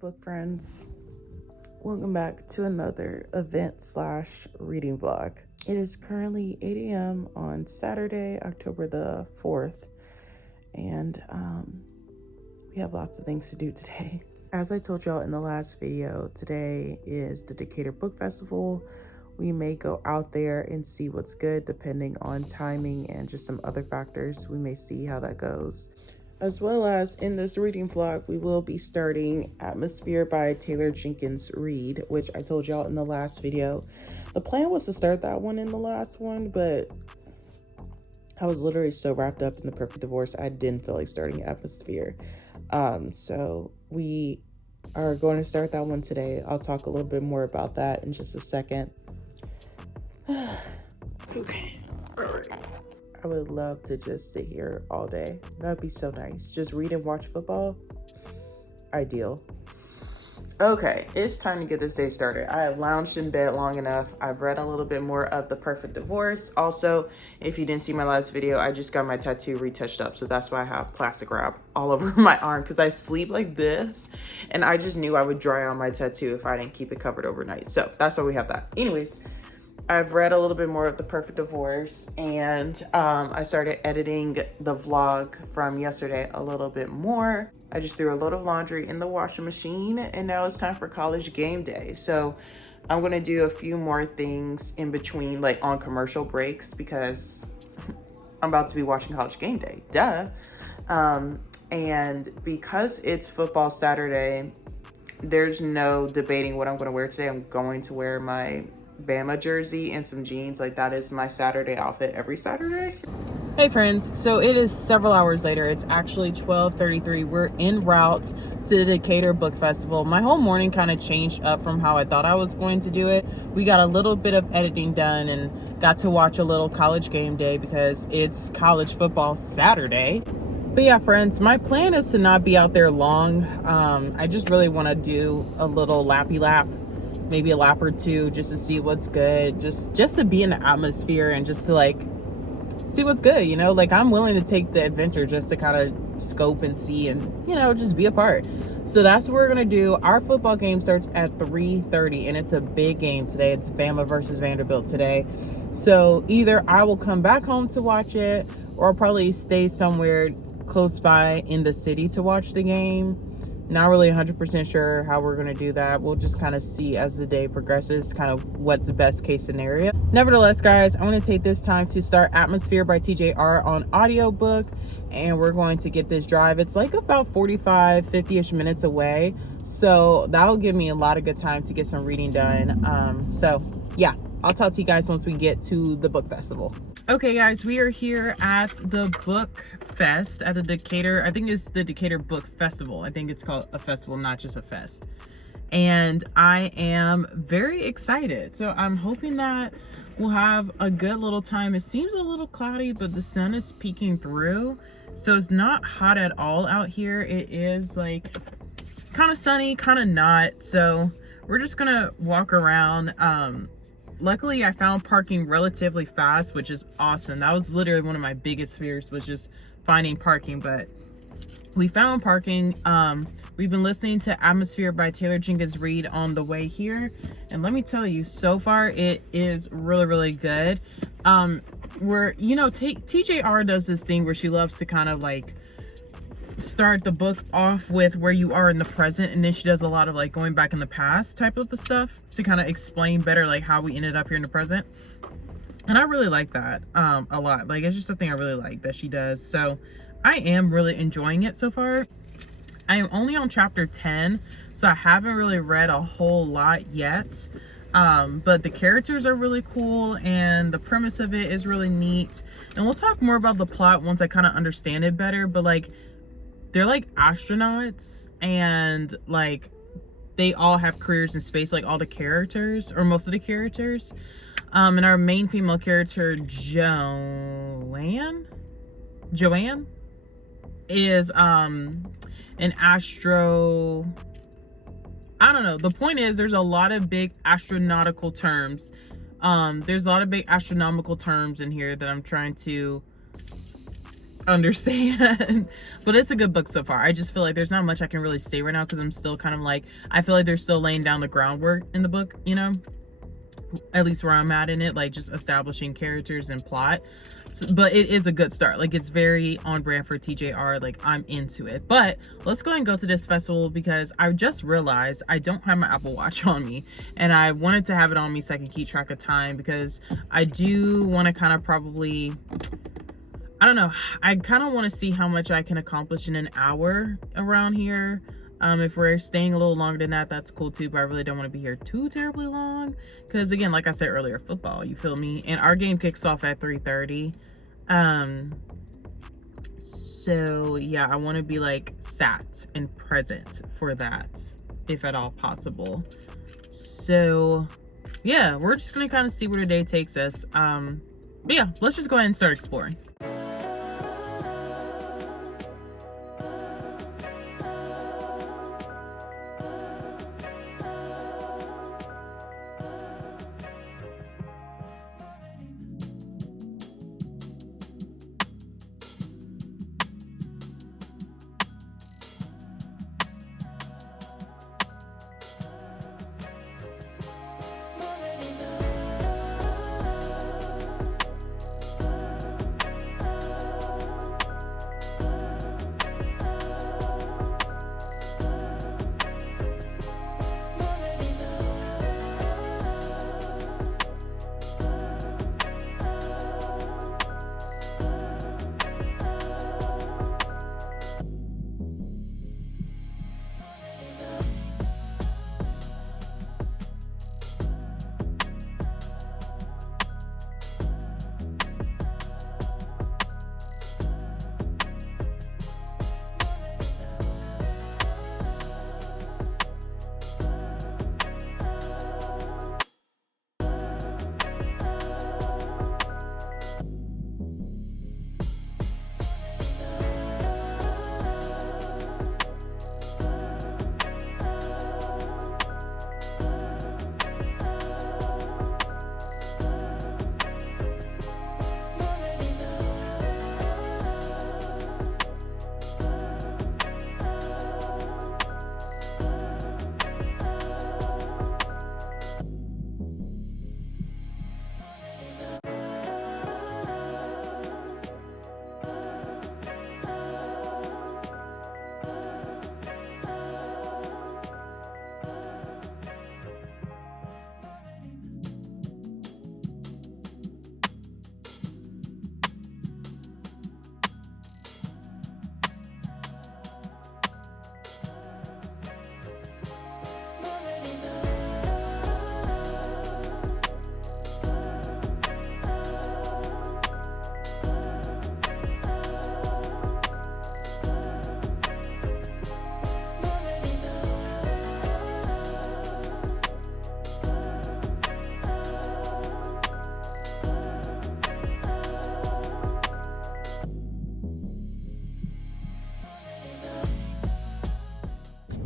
book friends, welcome back to another event/reading vlog. It is currently 8 a.m. on Saturday, October the 4th, and we have lots of things to do today. As I told y'all in the last video, today is the Decatur Book Festival. We may go out there and see what's good depending on timing and just some other factors. We may see how that goes. As well as in this reading vlog, we will be starting Atmosphere by Taylor Jenkins Reid, which I told y'all in the last video. The plan was to start that one in the last one, but I was literally so wrapped up in The Perfect Divorce, I didn't feel like starting Atmosphere. So we are going to start that one today. I'll talk a little bit more about that in just a second. Okay, all right. I would love to just sit here all day. That'd be so nice. Just read and watch football. Ideal. Okay, it's time to get this day started. I have lounged in bed long enough. I've read a little bit more of The Perfect Divorce. Also, if you didn't see my last video, I just got my tattoo retouched up. So that's why I have plastic wrap all over my arm, because I sleep like this. And I just knew I would dry on my tattoo if I didn't keep it covered overnight. So that's why we have that. Anyways, I've read a little bit more of The Perfect Divorce, and I started editing the vlog from yesterday a little bit more. I just threw a load of laundry in the washing machine, and now it's time for college game day. So I'm gonna do a few more things in between, like on commercial breaks, because I'm about to be watching college game day, duh. And because it's football Saturday, there's no debating what I'm gonna wear today. I'm going to wear my Bama jersey and some jeans. Like, that is my Saturday outfit every Saturday. Hey friends, so it is several hours later. It's actually 12:33. We're en route to the Decatur Book Festival. My whole morning kind of changed up from how I thought I was going to do it. We got a little bit of editing done and got to watch a little college game day because it's college football Saturday. But yeah, friends, my plan is to not be out there long. I just really want to do a little lappy lap, maybe a lap or two, just to see what's good, just to be in the atmosphere and just to like see what's good, you know. Like, I'm willing to take the adventure just to kind of scope and see and, you know, just be a part. So that's what we're gonna do. Our football game starts at 3:30 and it's a big game today. It's Bama versus Vanderbilt today. So either I will come back home to watch it, or I'll probably stay somewhere close by in the city to watch the game. Not really 100% sure how we're going to do that. We'll just kind of see as the day progresses, kind of what's the best case scenario. Nevertheless, guys, I want to take this time to start Atmosphere by TJR on audiobook, and we're going to get this drive. It's like about 45, 50-ish minutes away. So that'll give me a lot of good time to get some reading done. So yeah, I'll talk to you guys once we get to the book festival. Okay, guys, we are here at the Book Fest at the Decatur. I think it's the Decatur Book Festival. I think it's called a festival, not just a fest. And I am very excited. So I'm hoping that we'll have a good little time. It seems a little cloudy, but the sun is peeking through. So it's not hot at all out here. It is like kind of sunny, kind of not. So we're just gonna walk around. Luckily, I found parking relatively fast, which is awesome. That was literally one of my biggest fears, was just finding parking, but we found parking. We've been listening to Atmosphere by Taylor Jenkins Reid on the way here, and let me tell you, so far it is really, really good. Where, you know, TJR does this thing where she loves to kind of like start the book off with where you are in the present, and then she does a lot of like going back in the past type of stuff to kind of explain better like how we ended up here in the present. And I really like that a lot. Like, it's just something I really like that she does. So I am really enjoying it so far. I am only on chapter 10, so I haven't really read a whole lot yet. But the characters are really cool and the premise of it is really neat. And we'll talk more about the plot once I kind of understand it better. But like, they're like astronauts, and like they all have careers in space, like all the characters, or most of the characters. And our main female character, Joanne is an astro, I don't know. The point is, there's a lot of big astronautical terms. There's a lot of big astronomical terms in here that I'm trying to understand. But it's a good book so far. I just feel like there's not much I can really say right now because I'm still kind of like, I feel like they're still laying down the groundwork in the book, you know, at least where I'm at in it, like just establishing characters and plot. So, but it is a good start. Like it's very on brand for TJR. Like I'm into it. But let's go ahead and go to this festival because I just realized I don't have my Apple Watch on me, and I wanted to have it on me so I can keep track of time because I do want to kind of probably, I don't know, I kind of want to see how much I can accomplish in an hour around here. If we're staying a little longer than that, that's cool too, but I really don't want to be here too terribly long because again, like I said earlier, football, you feel me? And our game kicks off at 3:30. So yeah, I want to be like sat and present for that if at all possible. So yeah, we're just gonna kind of see where the day takes us. But yeah, let's just go ahead and start exploring.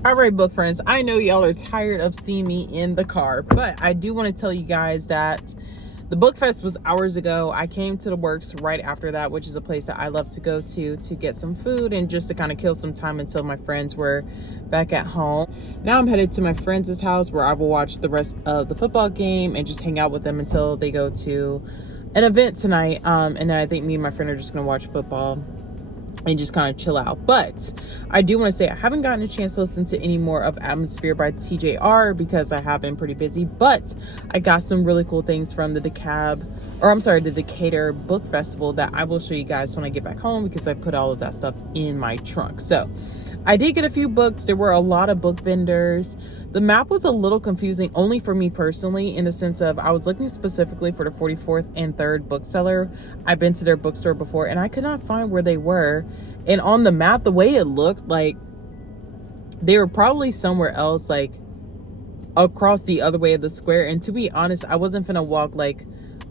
All right, book friends, I know y'all are tired of seeing me in the car, but I do want to tell you guys that the book fest was hours ago. I came to the Works right after that, which is a place that I love to go to get some food and just to kind of kill some time until my friends were back at home. Now I'm headed to my friends' house where I will watch the rest of the football game and just hang out with them until they go to an event tonight. And then I think me and my friend are just going to watch football and just kind of chill out. But I do want to say I haven't gotten a chance to listen to any more of Atmosphere by TJR because I have been pretty busy, but I got some really cool things from the Decatur Book Festival that I will show you guys when I get back home because I put all of that stuff in my trunk. So I did get a few books. There were a lot of book vendors. The map was a little confusing, only for me personally, in the sense of I was looking specifically for the 44th and 3rd bookseller. I've been to their bookstore before and I could not find where they were. And on the map, the way it looked, like they were probably somewhere else, like across the other way of the square. And to be honest, I wasn't finna walk like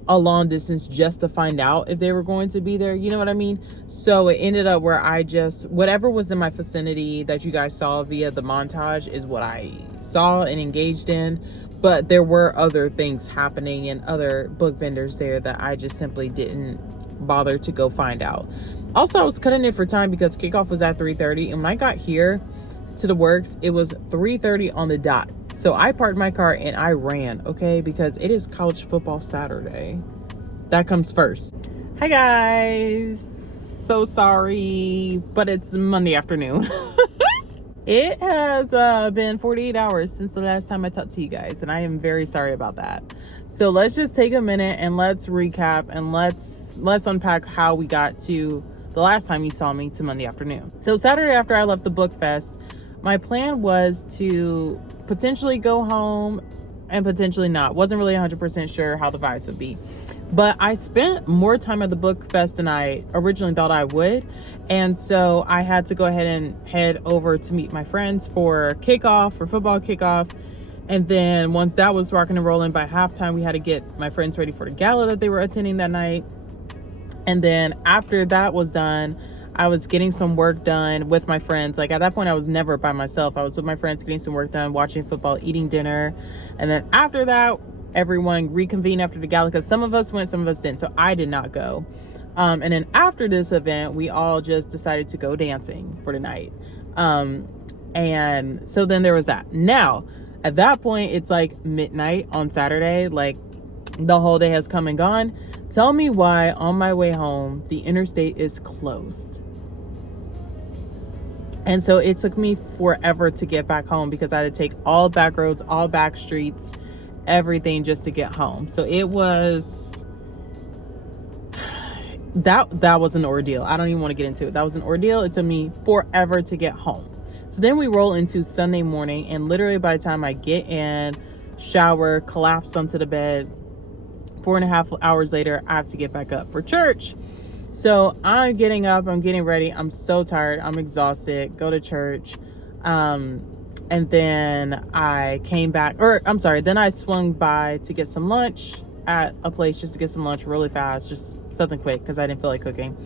a long distance just to find out if they were going to be there. You know what I mean? So it ended up where I just, whatever was in my vicinity that you guys saw via the montage is what I saw and engaged in. But there were other things happening and other book vendors there that I just simply didn't bother to go find out. Also, I was cutting it for time because kickoff was at 3:30, and when I got here to the works, it was 3:30 on the dot. So I parked my car and I ran, okay, because it is college football Saturday. That comes first. Hi guys, so sorry, but it's Monday afternoon. It has been 48 hours since the last time I talked to you guys, and I am very sorry about that. So let's just take a minute and let's recap and let's unpack how we got to the last time you saw me to Monday afternoon. So Saturday after I left the book fest, my plan was to potentially go home and potentially not. Wasn't really 100% sure how the vibes would be. But I spent more time at the book fest than I originally thought I would. And so I had to go ahead and head over to meet my friends for football kickoff. And then once that was rocking and rolling, by halftime, we had to get my friends ready for the gala that they were attending that night. And then after that was done, I was getting some work done with my friends. Like at that point, I was never by myself. I was with my friends getting some work done, watching football, eating dinner. And then after that, everyone reconvened after the gala because some of us went, some of us didn't. So I did not go. And then after this event, we all just decided to go dancing for the night. And so then there was that. Now, at that point, it's like midnight on Saturday. Like the whole day has come and gone. Tell me why on my way home, the interstate is closed. And so it took me forever to get back home because I had to take all back roads, all back streets, everything just to get home. So it was, that was an ordeal. I don't even want to get into it. That was an ordeal. It took me forever to get home. So then we roll into Sunday morning, and literally by the time I get in, shower, collapse onto the bed, 4.5 hours later, I have to get back up for church. So I'm getting up, I'm getting ready. I'm so tired. I'm exhausted. Go to church. And then I came back, then I swung by to get some lunch at a place just to get some lunch really fast, just something quick because I didn't feel like cooking.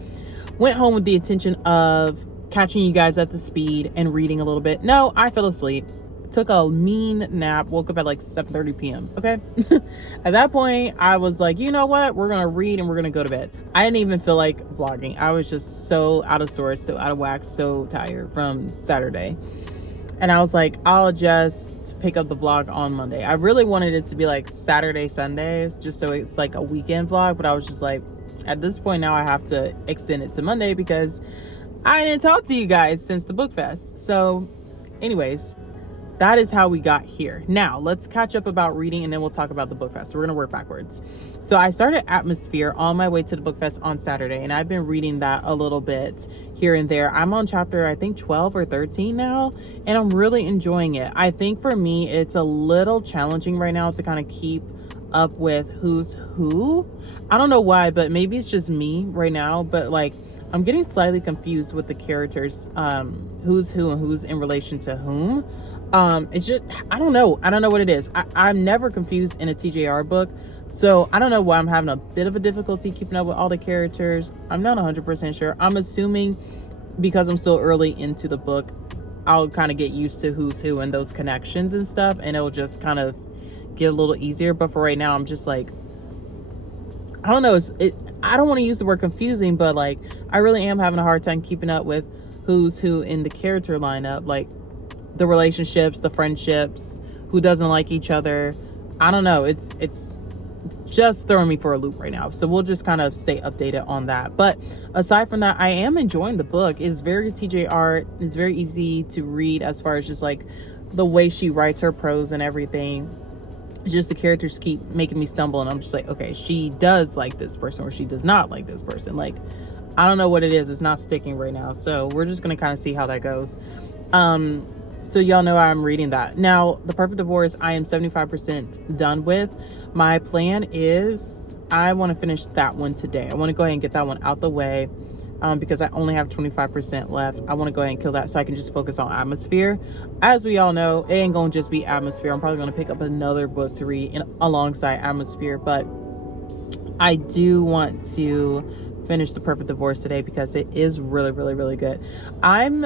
Went home with the intention of catching you guys up to speed and reading a little bit. No, I fell asleep. Took a mean nap, woke up at like 7:30 p.m. Okay. At that point, I was like, you know what? We're going to read and we're going to go to bed. I didn't even feel like vlogging. I was just so out of sorts, so out of whack, so tired from Saturday. And I was like, I'll just pick up the vlog on Monday. I really wanted it to be like Saturday, Sundays, just so it's like a weekend vlog. But I was just like, at this point now I have to extend it to Monday because I didn't talk to you guys since the book fest. So anyways, that is how we got here. Now let's catch up about reading and then we'll talk about the book fest. So we're gonna work backwards. So I started Atmosphere on my way to the book fest on Saturday, and I've been reading that a little bit here and there. I'm on chapter, I think 12 or 13 now, and I'm really enjoying it. I think for me, it's a little challenging right now to kind of keep up with who's who. I don't know why, but maybe it's just me right now, but like I'm getting slightly confused with the characters, who's who and who's in relation to whom. It's just, I don't know what it is. I'm never confused in a TJR book, so I don't know why I'm having a bit of a difficulty keeping up with all the characters. I'm not 100% sure. I'm assuming because I'm still early into the book, I'll kind of get used to who's who and those connections and stuff, and it'll just kind of get a little easier. But for right now, I'm just like, I don't know. I don't want to use the word confusing, but like I really am having a hard time keeping up with who's who in the character lineup, like the relationships, the friendships, who doesn't like each other. I don't know. It's just throwing me for a loop right now. So we'll just kind of stay updated on that. But aside from that, I am enjoying the book. It's very TJR. It's very easy to read as far as just like the way she writes her prose and everything. Just the characters keep making me stumble, and I'm just like, okay, she does like this person or she does not like this person. Like, I don't know what it is. It's not sticking right now. So we're just going to kind of see how that goes. So y'all know I'm reading that. Now, The Perfect Divorce, I am 75% done with. My plan is I want to finish that one today. I want to go ahead and get that one out the way because I only have 25% left. I want to go ahead and kill that so I can just focus on Atmosphere. As we all know, it ain't going to just be Atmosphere. I'm probably going to pick up another book to read alongside Atmosphere, but I do want to finish The Perfect Divorce today because it is really, really, really good. I'm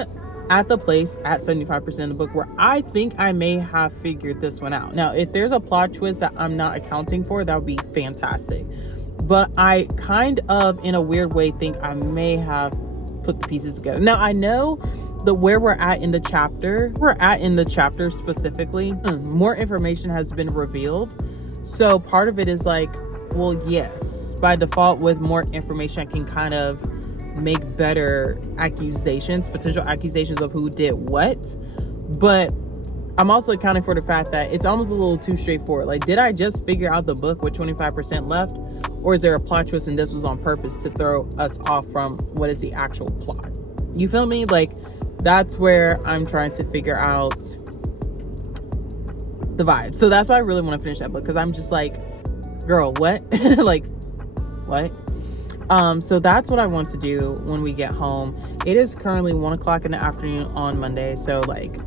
at the place at 75% of the book where I think I may have figured this one out. Now, if there's a plot twist that I'm not accounting for, that would be fantastic. But I kind of, in a weird way, think I may have put the pieces together. Now, I know that where we're at in the chapter specifically, more information has been revealed. So part of it is like, well, yes, by default, with more information, I can kind of make better potential accusations of who did what. But I'm also accounting for the fact that it's almost a little too straightforward. Like, did I just figure out the book with 25% left? Or is there a plot twist and this was on purpose to throw us off from what is the actual plot? You feel me? Like, that's where I'm trying to figure out the vibe. So that's why I really want to finish that book, because I'm just like, girl, what? Like, what? So that's what I want to do when we get home. It is currently 1:00 in the afternoon on Monday. So like,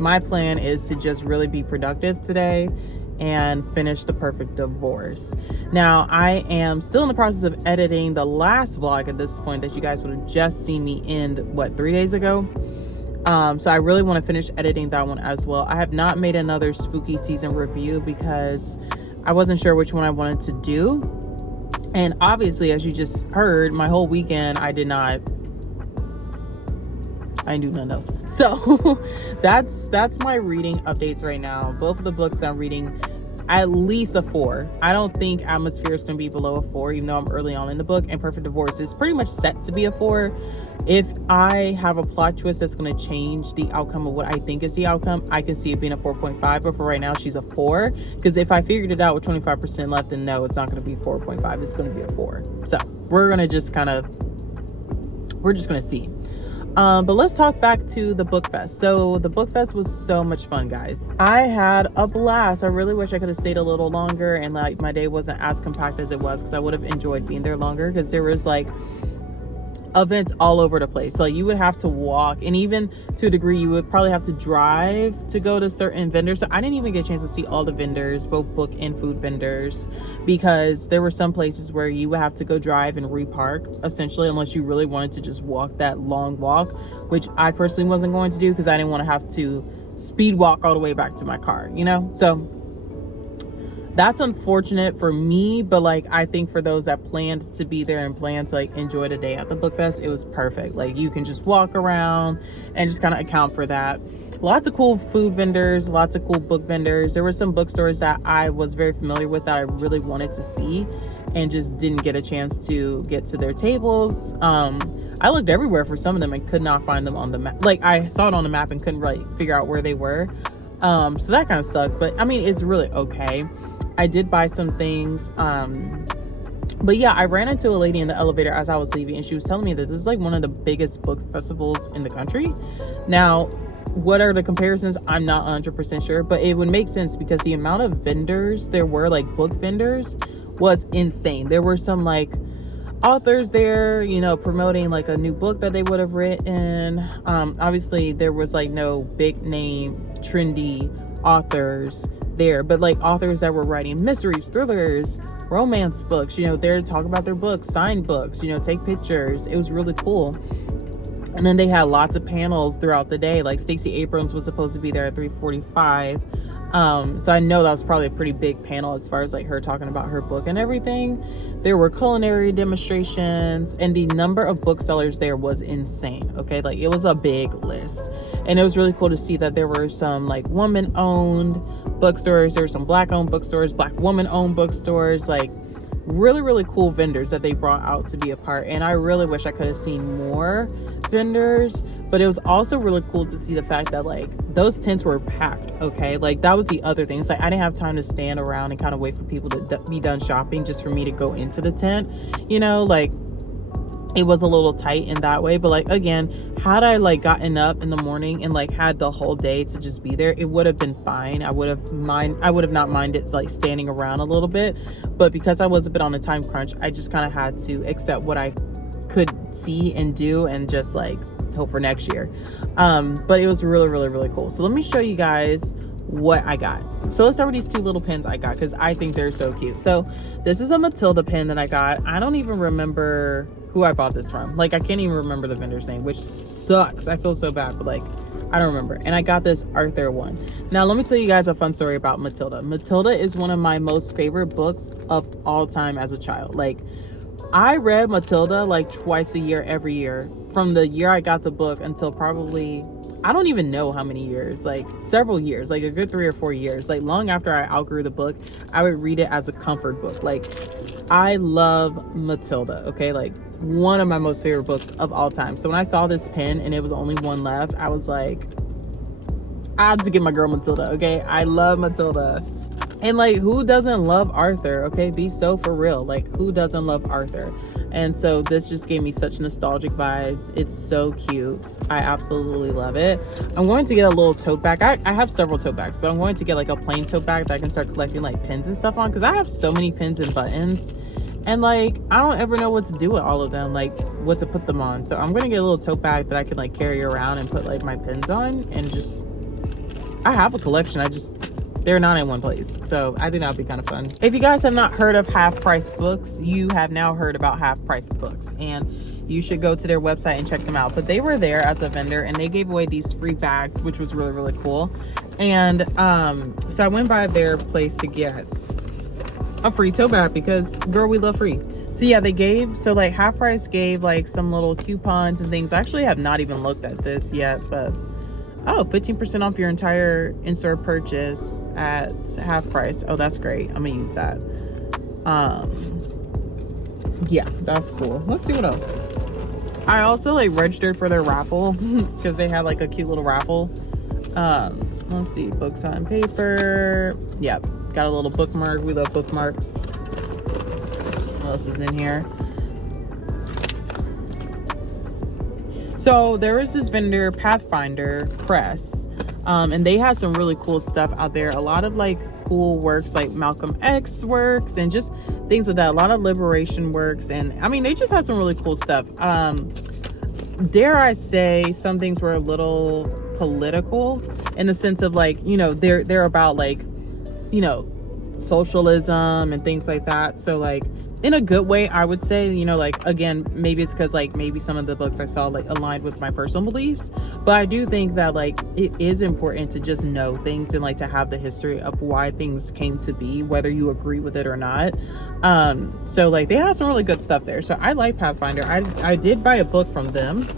my plan is to just really be productive today and finish The Perfect Divorce. Now, I am still in the process of editing the last vlog at this point that you guys would have just seen me end, 3 days ago? So I really want to finish editing that one as well. I have not made another spooky season review because I wasn't sure which one I wanted to do. And obviously, as you just heard, my whole weekend, I didn't do nothing else. So that's my reading updates right now. Both of the books I'm reading, at least a 4. I don't think Atmosphere is going to be below a 4, even though I'm early on in the book. And Perfect Divorce is pretty much set to be a 4. If I have a plot twist that's going to change the outcome of what I think is the outcome, I can see it being a 4.5. But for right now, she's a 4. Because if I figured it out with 25% left, then no, it's not going to be 4.5. It's going to be a 4. So we're going to just see. But let's talk back to the book fest. So the book fest was so much fun, guys. I had a blast. I really wish I could have stayed a little longer and like my day wasn't as compact as it was, because I would have enjoyed being there longer, because there was like events all over the place. So you would have to walk, and even to a degree you would probably have to drive to go to certain vendors. So I didn't even get a chance to see all the vendors, both book and food vendors, because there were some places where you would have to go drive and repark essentially, unless you really wanted to just walk that long walk, which I personally wasn't going to do because I didn't want to have to speed walk all the way back to my car, so that's unfortunate for me. But like, I think for those that planned to be there and planned to like enjoy the day at the book fest, it was perfect. Like, you can just walk around and just kind of account for that. Lots of cool food vendors, lots of cool book vendors. There were some bookstores that I was very familiar with that I really wanted to see and just didn't get a chance to get to their tables. I looked everywhere for some of them and could not find them on the map. Like, I saw it on the map and couldn't really figure out where they were. So that kind of sucked, but I mean, it's really okay. I did buy some things. But yeah, I ran into a lady in the elevator as I was leaving, and she was telling me that this is like one of the biggest book festivals in the country. Now, what are the comparisons? I'm not 100% sure, but it would make sense because the amount of vendors there were, like book vendors, was insane. There were some like authors there, promoting like a new book that they would have written. Obviously there was like no big name trendy authors there, but like authors that were writing mysteries, thrillers, romance books, there to talk about their books, signed books, take pictures. It was really cool. And then they had lots of panels throughout the day. Like Stacey Abrams was supposed to be there at 3:45. So I know that was probably a pretty big panel as far as like her talking about her book and everything. There were culinary demonstrations, and the number of booksellers there was insane. Okay, like it was a big list, and it was really cool to see that there were some like woman-owned bookstores, there were some black-owned bookstores, black woman-owned bookstores, like really, really cool vendors that they brought out to be a part. And I really wish I could have seen more vendors, but it was also really cool to see the fact that like those tents were packed. Okay, like that was the other thing. It's like I didn't have time to stand around and kind of wait for people to be done shopping just for me to go into the tent, like it was a little tight in that way. But like, again, had I like gotten up in the morning and like had the whole day to just be there, it would have been fine. I would have not minded like standing around a little bit, but because I was a bit on a time crunch, I just kind of had to accept what I could see and do and just like hope for next year. But it was really, really, really cool. So let me show you guys what I got. So let's start with these two little pens I got because I think they're so cute. So this is a Matilda pen that I got. I don't even remember who I bought this from. Like, I can't even remember the vendor's name, which sucks. I feel so bad, but like, I don't remember. And I got this Arthur one. Now, let me tell you guys a fun story about Matilda. Matilda is one of my most favorite books of all time as a child. Like, I read Matilda like twice a year, every year. From the year I got the book until probably, I don't even know how many years, like several years, like a good 3 or 4 years. Like, long after I outgrew the book, I would read it as a comfort book. Like, I love Matilda, okay? Like, one of my most favorite books of all time. So when I saw this pen and it was only one left, I was like, I have to get my girl Matilda, okay? I love Matilda. And like, who doesn't love Arthur, okay? Be so for real. Like, who doesn't love Arthur? And so this just gave me such nostalgic vibes. It's so cute. I absolutely love it. I'm going to get a little tote bag. I have several tote bags, but I'm going to get like a plain tote bag that I can start collecting like pins and stuff on, because I have so many pins and buttons. And like, I don't ever know what to do with all of them, like what to put them on. So I'm gonna get a little tote bag that I can like carry around and put like my pins on, and just, I have a collection. They're not in one place. So I think that would be kind of fun. If you guys have not heard of Half Price Books, you have now heard about Half Price Books, and you should go to their website and check them out. But they were there as a vendor, and they gave away these free bags, which was really, really cool. And so I went by their place to get a free tote bag because, girl, we love free. So yeah, they gave, so like Half Price gave like some little coupons and things. I actually have not even looked at this yet, but oh, 15% off your entire in-store purchase at Half Price. Oh, that's great. I'm gonna use that. Yeah, that's cool. Let's see what else. I also like registered for their raffle because they had like a cute little raffle. Let's see, books on paper. Yep, got a little bookmark. We love bookmarks. What else is in here? So there is this vendor, Pathfinder Press, and they have some really cool stuff out there. A lot of like cool works, like Malcolm X works and just things like that. A lot of liberation works, and I mean, they just have some really cool stuff. Dare I say, some things were a little political in the sense of like, you know, they're about like, you know, socialism and things like that. So like, in a good way, I would say, you know, like, again, maybe it's because like maybe some of the books I saw like aligned with my personal beliefs, but I do think that like it is important to just know things and like to have the history of why things came to be, whether you agree with it or not. So like they have some really good stuff there. So I like Pathfinder. I did buy a book from them.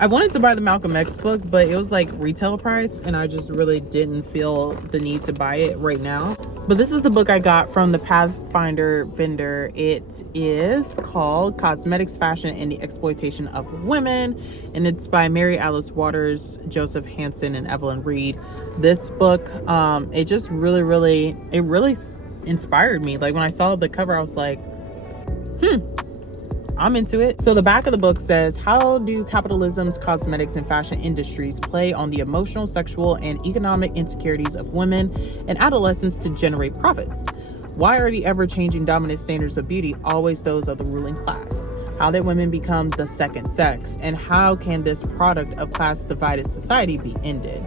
I wanted to buy the Malcolm X book, but it was like retail price, and I just really didn't feel the need to buy it right now. But this is the book I got from the Pathfinder vendor. It is called Cosmetics, Fashion, and the Exploitation of Women, and it's by Mary Alice Waters, Joseph Hansen, and Evelyn Reed. This book, it just really inspired me. Like when I saw the cover, I was like, I'm into it. So the back of the book says, how do capitalism's cosmetics and fashion industries play on the emotional, sexual, and economic insecurities of women and adolescents to generate profits? Why are the ever-changing dominant standards of beauty always those of the ruling class? How did women become the second sex? And how can this product of class-divided society be ended?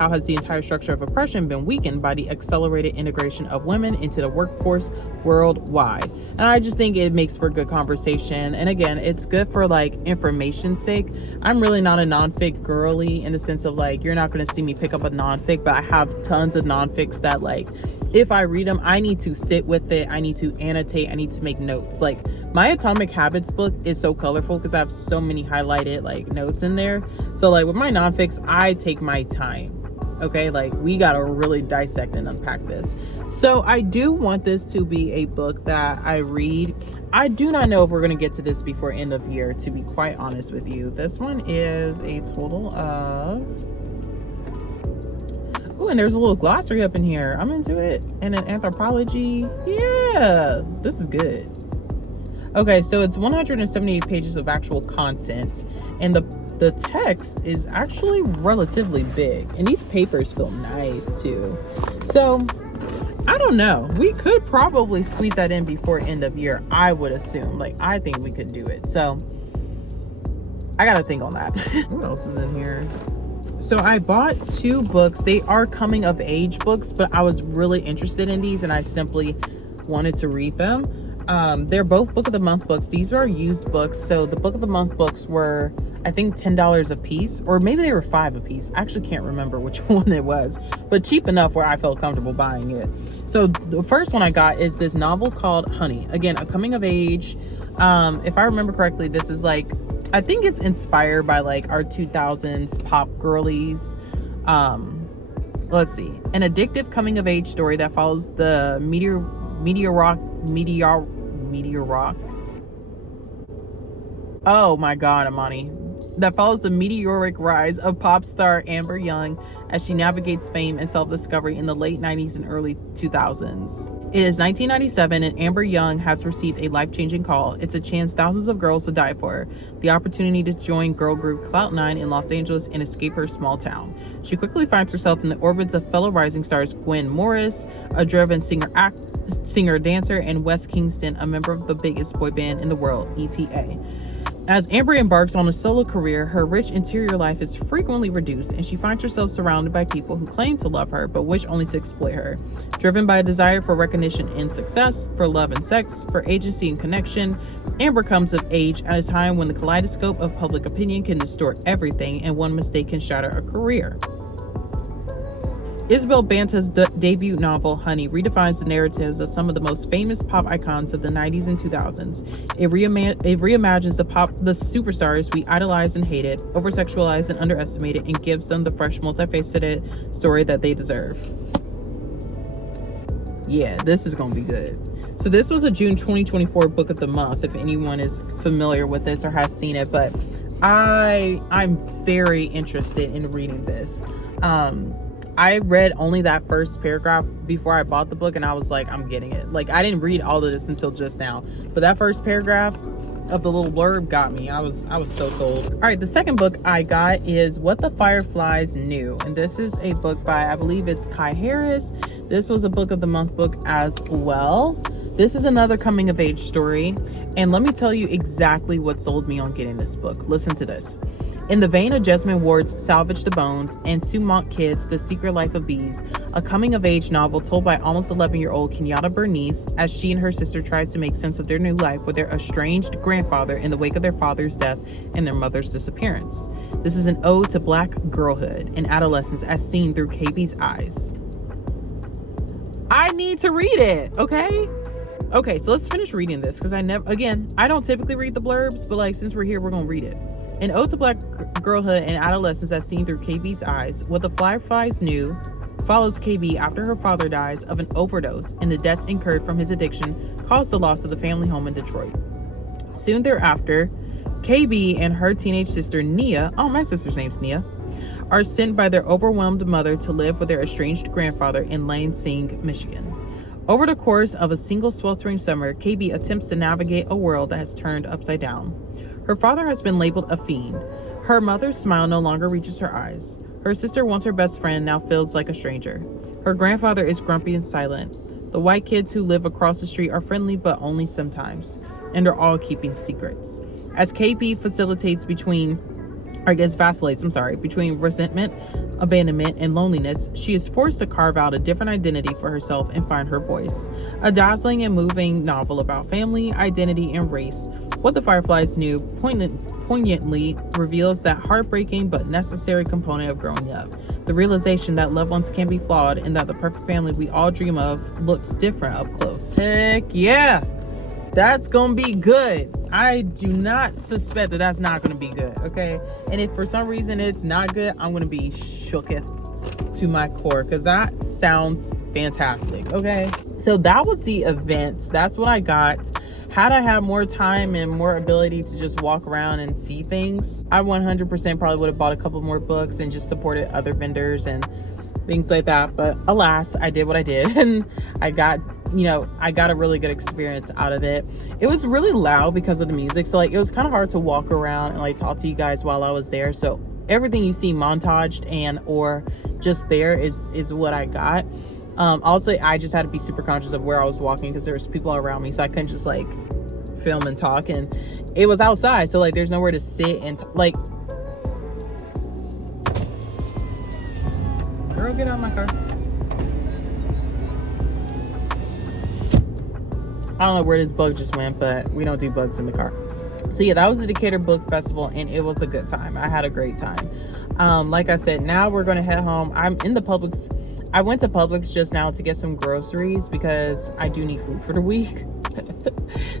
How has the entire structure of oppression been weakened by the accelerated integration of women into the workforce worldwide? And I just think it makes for good conversation. And again, it's good for like information's sake. I'm really not a nonfic girly in the sense of like, you're not going to see me pick up a nonfic, but I have tons of nonfics that like, if I read them, I need to sit with it. I need to annotate. I need to make notes. Like my Atomic Habits book is so colorful because I have so many highlighted like notes in there. So like with my nonfics, I take my time. Okay, like we gotta really dissect and unpack this. So I do want this to be a book that I read. I do not know if we're gonna get to this before end of year, to be quite honest with you. This one is a total of, oh, and there's a little glossary up in here. I'm into it. And an anthropology. Yeah, this is good. Okay, so it's 178 pages of actual content, and the text is actually relatively big, and these papers feel nice too. So I don't know, we could probably squeeze that in before end of year, I would assume. Like I think we could do it, so I gotta think on that. What else is in here? So I bought 2 books. They are coming of age books, but I was really interested in these and I simply wanted to read them. They're both book of the month books. These are used books. So the book of the month books were, I think, $10 a piece, or maybe they were $5 a piece. I actually can't remember which one it was, but cheap enough where I felt comfortable buying it. So the first one I got is this novel called Honey. Again, a coming of age. If I remember correctly, this is like, I think it's inspired by like our 2000s pop girlies. Let's see, an addictive coming of age story that follows the meteor rock. Oh my God, Amani. That follows the meteoric rise of pop star Amber Young as she navigates fame and self-discovery in the late 90s and early 2000s. It is 1997 and Amber Young has received a life-changing call. It's a chance thousands of girls would die for. The opportunity to join girl group Clout9 in Los Angeles and escape her small town. She quickly finds herself in the orbits of fellow rising stars Gwen Morris, a driven singer-dancer, and Wes Kingston, a member of the biggest boy band in the world, ETA. As Amber embarks on a solo career, her rich interior life is frequently reduced, and she finds herself surrounded by people who claim to love her, but wish only to exploit her. Driven by a desire for recognition and success, for love and sex, for agency and connection, Amber comes of age at a time when the kaleidoscope of public opinion can distort everything, and one mistake can shatter a career. Isabel Banta's debut novel, Honey, redefines the narratives of some of the most famous pop icons of the 90s and 2000s. It reimagines the superstars we idolized and hated, over-sexualized and underestimated, and gives them the fresh, multifaceted story that they deserve. Yeah, this is going to be good. So this was a June 2024 book of the month, if anyone is familiar with this or has seen it, but I'm very interested in reading this. I read only that first paragraph before I bought the book, and I was like, I'm getting it. Like, I didn't read all of this until just now, but that first paragraph of the little blurb got me. I was so sold. All right, the second book I got is What the Fireflies Knew, and this is a book by, I believe it's Kai Harris. This was a book of the month book as well. This is another coming of age story, and let me tell you exactly what sold me on getting this book. Listen to this. In the vein of Jesmyn Ward's Salvage the Bones and Sue Monk Kidd's The Secret Life of Bees, a coming-of-age novel told by almost 11-year-old Kenyatta Bernice as she and her sister try to make sense of their new life with their estranged grandfather in the wake of their father's death and their mother's disappearance. This is an ode to Black girlhood and adolescence as seen through KB's eyes. I need to read it, okay? Okay, so let's finish reading this because I don't typically read the blurbs, but like since we're here, we're gonna read it. An ode to Black girlhood and adolescence as seen through KB's eyes, What the Fireflies Knew follows KB after her father dies of an overdose, and the debts incurred from his addiction caused the loss of the family home in Detroit. Soon thereafter, KB and her teenage sister Nia, my sister's name's Nia, are sent by their overwhelmed mother to live with their estranged grandfather in Lansing, Michigan. Over the course of a single sweltering summer, KB attempts to navigate a world that has turned upside down. Her father has been labeled a fiend. Her mother's smile no longer reaches her eyes. Her sister, once her best friend, now feels like a stranger. Her grandfather is grumpy and silent. The white kids who live across the street are friendly, but only sometimes, and are all keeping secrets. As KB vacillates between resentment, abandonment, and loneliness, she is forced to carve out a different identity for herself and find her voice. A dazzling and moving novel about family, identity, and race. What the Fireflies Knew poignantly reveals that heartbreaking but necessary component of growing up. The realization that loved ones can be flawed and that the perfect family we all dream of looks different up close. Heck yeah! That's gonna be good. I do not suspect that that's not gonna be good, okay? And if for some reason it's not good, I'm gonna be shooketh to my core because that sounds fantastic, okay? So that was the event. That's what I got. Had I had more time and more ability to just walk around and see things, I 100% probably would have bought a couple more books and just supported other vendors and things like that. But alas, I did what I did, and I got a really good experience out of it. It was really loud because of the music, so like it was kind of hard to walk around and like talk to you guys while I was there. So everything you see montaged and or just there is what I got. Also, I just had to be super conscious of where I was walking because there was people around me, so I couldn't just like film and talk. And it was outside, so like there's nowhere to sit and Girl, get out of my car. I don't know where this bug just went, but we don't do bugs in the car. So yeah, that was the Decatur Book Festival, and it was a good time. I had a great time. Like I said, now we're gonna head home. I'm in the Publix. I went to Publix just now to get some groceries because I do need food for the week.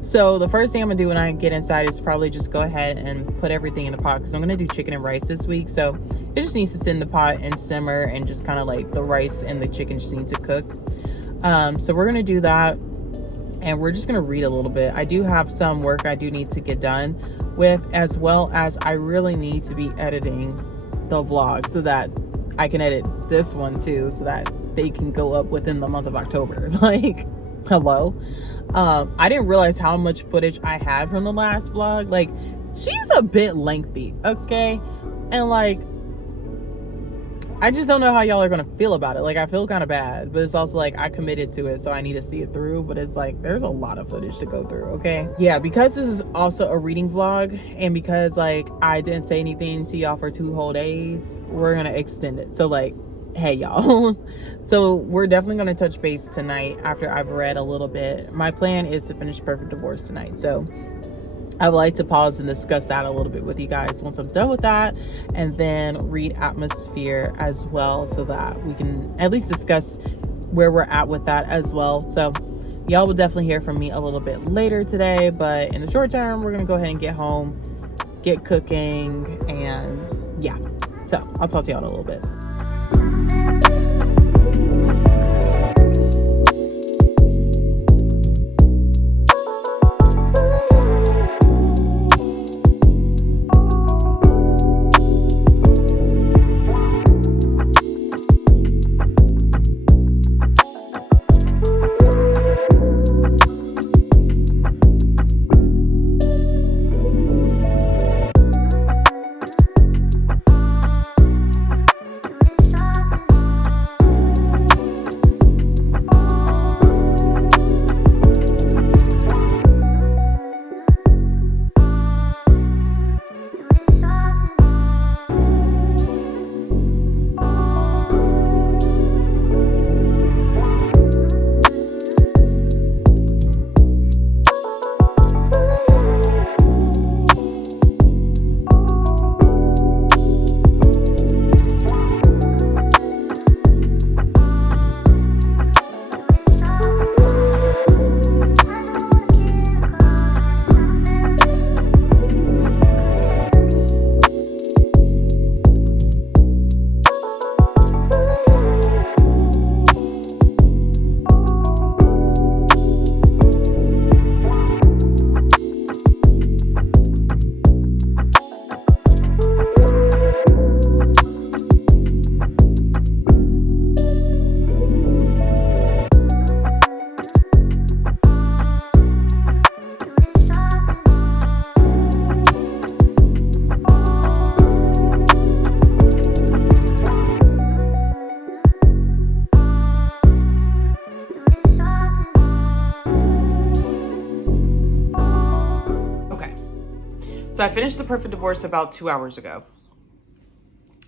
So the first thing I'm gonna do when I get inside is probably just go ahead and put everything in the pot, because I'm gonna do chicken and rice this week. So it just needs to sit in the pot and simmer, and just kind of like the rice and the chicken just need to cook. So we're gonna do that, and we're just gonna read a little bit. I do have some work I do need to get done with, as well as I really need to be editing the vlog so that I can edit this one too, so that they can go up within the month of October. Like, hello. I didn't realize how much footage I had from the last vlog. Like, she's a bit lengthy, okay? And like, I just don't know how y'all are gonna feel about it. Like, I feel kind of bad, but it's also like I committed to it, so I need to see it through. But it's like there's a lot of footage to go through, okay? Yeah, because this is also a reading vlog, and because like I didn't say anything to y'all for 2 whole days, we're gonna extend it. So like, hey y'all. So we're definitely gonna touch base tonight after I've read a little bit. My plan is to finish Perfect Divorce tonight, so I would like to pause and discuss that a little bit with you guys once I'm done with that, and then read Atmosphere as well, so that we can at least discuss where we're at with that as well. So y'all will definitely hear from me a little bit later today, but in the short term, we're gonna go ahead and get home, get cooking, and yeah. So I'll talk to y'all in a little bit. So I finished The Perfect Divorce about 2 hours ago.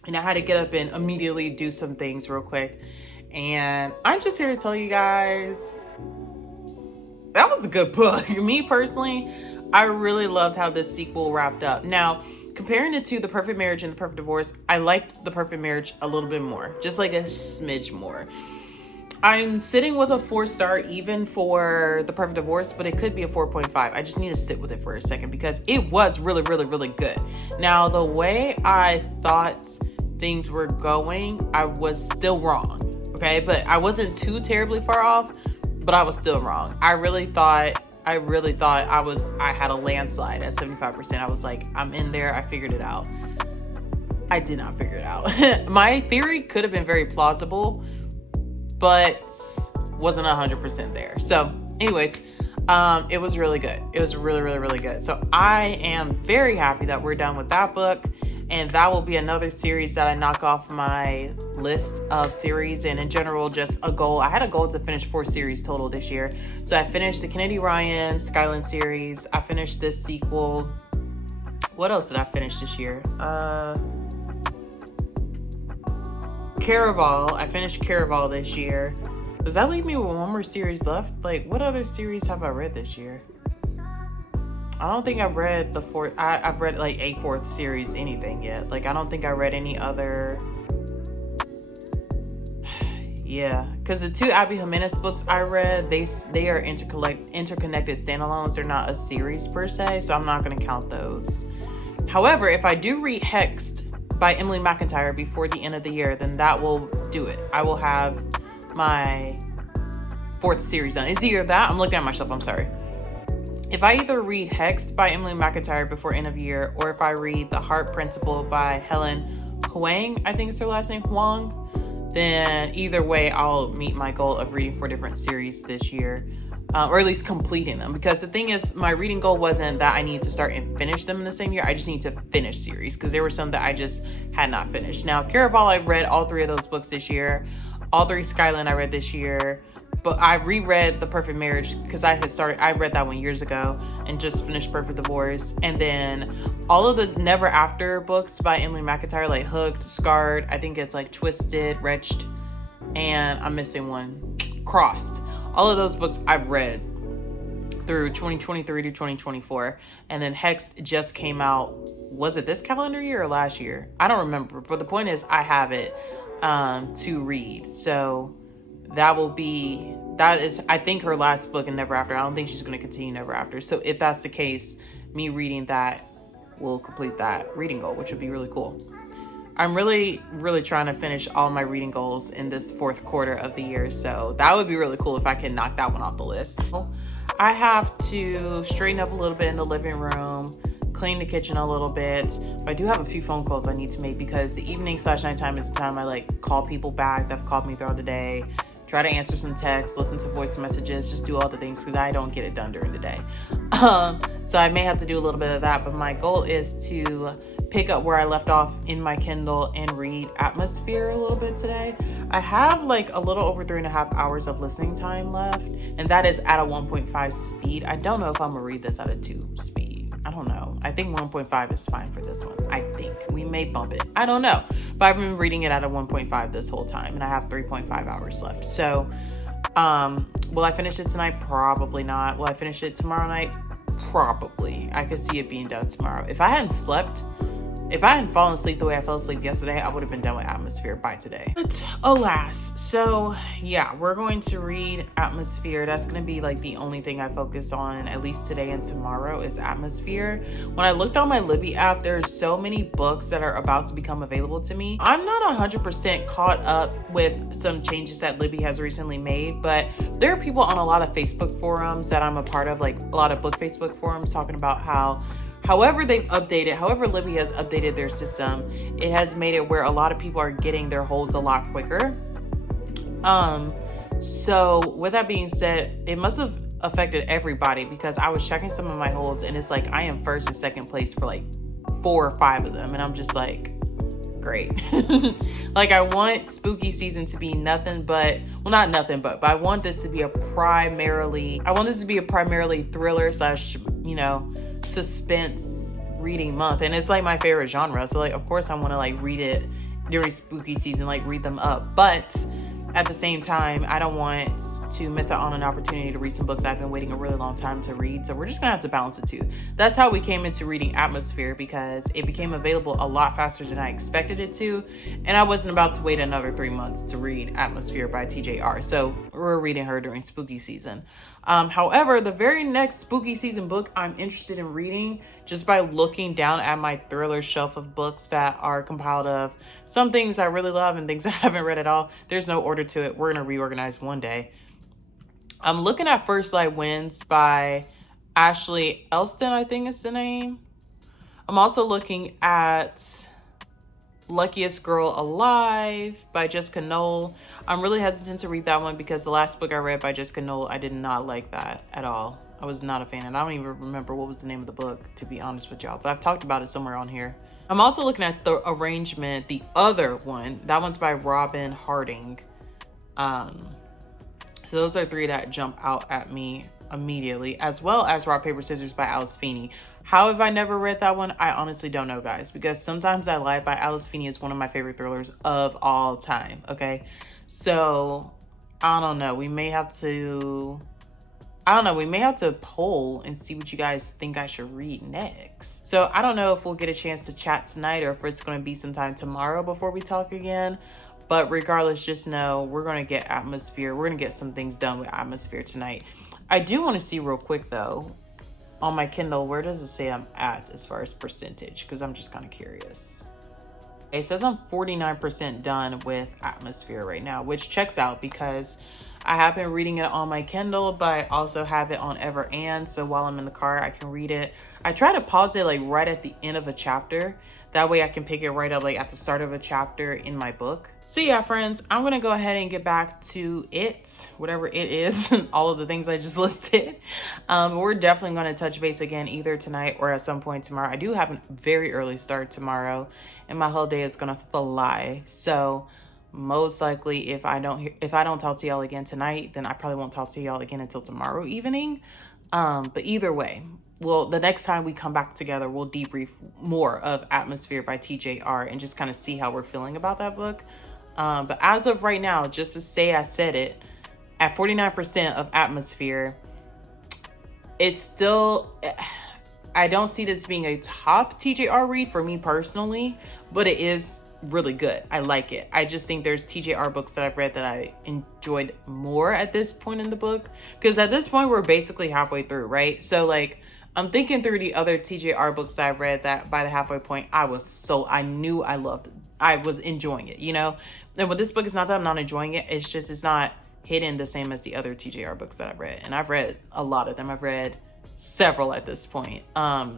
And I had to get up and immediately do some things real quick. And I'm just here to tell you guys, that was a good book. Me personally, I really loved how this sequel wrapped up. Now, comparing it to The Perfect Marriage and The Perfect Divorce, I liked The Perfect Marriage a little bit more. Just like a smidge more. I'm sitting with a 4-star even for The Perfect Divorce, but it could be a 4.5. I just need to sit with it for a second because it was really, really, really good. Now, the way I thought things were going, I was still wrong, okay? But I wasn't too terribly far off, but I was still wrong. I really thought I had a landslide at 75%. I was like, I'm in there, I figured it out. I did not figure it out. My theory could have been very plausible, but wasn't 100% there. So anyways, it was really good. It was really, really, really good. So I am very happy that we're done with that book. And that will be another series that I knock off my list of series. And in general, just a goal. I had a goal to finish 4 series total this year. So I finished the Kennedy Ryan Skyland series. I finished this sequel. What else did I finish this year? Caraval. I finished Caraval this year. Does that leave me with one more series left? Like, what other series have I read this year? I don't think I've read the fourth. I've read like a fourth series anything yet. Like, I don't think I read any other. Yeah, because the two Abby Jimenez books I read, they are interconnected standalones. They're not a series per se, so I'm not going to count those. However, if I do read Hexed by Emily McIntyre before the end of the year, then that will do it. I will have my fourth series done. It's either that, I'm looking at myself, I'm sorry. If I either read Hexed by Emily McIntyre before end of year, or if I read The Heart Principle by Helen Huang, I think it's her last name, Huang, then either way, I'll meet my goal of reading 4 different series this year, or at least completing them. Because the thing is, my reading goal wasn't that I needed to start and finish them in the same year. I just need to finish series, because there were some that I just had not finished. Now, Caraval, I read all 3 of those books this year. All 3 Skyland I read this year. But I reread The Perfect Marriage because I read that one years ago and just finished Perfect Divorce. And then all of the Never After books by Emily McIntyre, like Hooked, Scarred, I think it's like Twisted, Wretched, and I'm missing one, Crossed. All of those books I've read through 2023 to 2024. And then Hex just came out, was it this calendar year or last year? I don't remember. But the point is, I have it to read. So that is, I think, her last book in Never After. I don't think she's going to continue Never After. So if that's the case, me reading that will complete that reading goal, which would be really cool. I'm really, really trying to finish all my reading goals in this 4th quarter of the year. So that would be really cool if I can knock that one off the list. I have to straighten up a little bit in the living room, clean the kitchen a little bit. But I do have a few phone calls I need to make, because the evening/nighttime is the time I like call people back that have called me throughout the day, try to answer some texts, listen to voice messages, just do all the things, because I don't get it done during the day. So I may have to do a little bit of that, but my goal is to pick up where I left off in my Kindle and read Atmosphere a little bit today. I have like a little over 3.5 hours of listening time left, and that is at a 1.5 speed. I don't know if I'm gonna read this at a 2 speed. I don't know. I think 1.5 is fine for this one. I think we may bump it. I don't know, but I've been reading it at a 1.5 this whole time, and I have 3.5 hours left. So, will I finish it tonight? Probably not. Will I finish it tomorrow night? Probably. I could see it being done tomorrow. If I hadn't fallen asleep the way I fell asleep yesterday, I would have been done with Atmosphere by today. But alas, so yeah, we're going to read Atmosphere. That's going to be like the only thing I focus on, at least today and tomorrow, is Atmosphere. When I looked on my Libby app, there's so many books that are about to become available to me. I'm not 100% caught up with some changes that Libby has recently made, but there are people on a lot of Facebook forums that I'm a part of, like a lot of book Facebook forums, talking about how however Libby has updated their system, it has made it where a lot of people are getting their holds a lot quicker. So with that being said, it must have affected everybody, because I was checking some of my holds and it's like I am 1st and 2nd place for like 4 or 5 of them, and I'm just like, great. Like, I want spooky season to be nothing but, well, not nothing but I want this to be a primarily thriller / suspense reading month, and it's like my favorite genre, so like of course I want to like read it during spooky season, like read them up, but at the same time I don't want to miss out on an opportunity to read some books I've been waiting a really long time to read. So we're just gonna have to balance the two. That's how we came into reading Atmosphere, because it became available a lot faster than I expected it to, and I wasn't about to wait another 3 months to read Atmosphere by TJR, so we're reading her during spooky season. However, the very next spooky season book I'm interested in reading, just by looking down at my thriller shelf of books that are compiled of some things I really love and things I haven't read at all. There's no order to it. We're going to reorganize one day. I'm looking at First Light Wins by Ashley Elston, I think is the name. I'm also looking at Luckiest Girl Alive by Jessica Knoll. I'm really hesitant to read that one because the last book I read by Jessica Knoll, I did not like that at all. I was not a fan, and I don't even remember what was the name of the book, to be honest with y'all, but I've talked about it somewhere on here. I'm also looking at The Arrangement, the other one. That one's by Robin Harding. So those are 3 that jump out at me immediately, as well as Rock, Paper, Scissors by Alice Feeney. How have I never read that one? I honestly don't know, guys, because Sometimes I Lie by Alice Feeney is one of my favorite thrillers of all time, okay? So, I don't know. We may have to poll and see what you guys think I should read next. So I don't know if we'll get a chance to chat tonight or if it's going to be sometime tomorrow before we talk again. But regardless, just know we're going to get Atmosphere. We're going to get some things done with Atmosphere tonight. I do want to see real quick though, on my Kindle, where does it say I'm at as far as percentage? Because I'm just kind of curious. It says I'm 49% done with Atmosphere right now, which checks out because I have been reading it on my Kindle, but I also have it on Everand. So while I'm in the car, I can read it. I try to pause it like right at the end of a chapter. That way I can pick it right up like at the start of a chapter in my book. So yeah, friends, I'm going to go ahead and get back to it, whatever it is, all of the things I just listed. But we're definitely going to touch base again either tonight or at some point tomorrow. I do have a very early start tomorrow and my whole day is going to fly. So most likely if I don't talk to y'all again tonight, then I probably won't talk to y'all again until tomorrow evening. But either way, well, the next time we come back together, we'll debrief more of Atmosphere by TJR and just kind of see how we're feeling about that book. But as of right now, just to say I said it, at 49% of Atmosphere, it's still, I don't see this being a top TJR read for me personally, but it is really good. I like it. I just think there's TJR books that I've read that I enjoyed more at this point in the book, because at this point we're basically halfway through, right? So like I'm thinking through the other TJR books that I've read that by the halfway point I knew I loved it. I was enjoying it, you know? And with this book, it's not that I'm not enjoying it, it's just it's not hidden the same as the other TJR books that I've read. And I've read a lot of them. I've read several at this point. I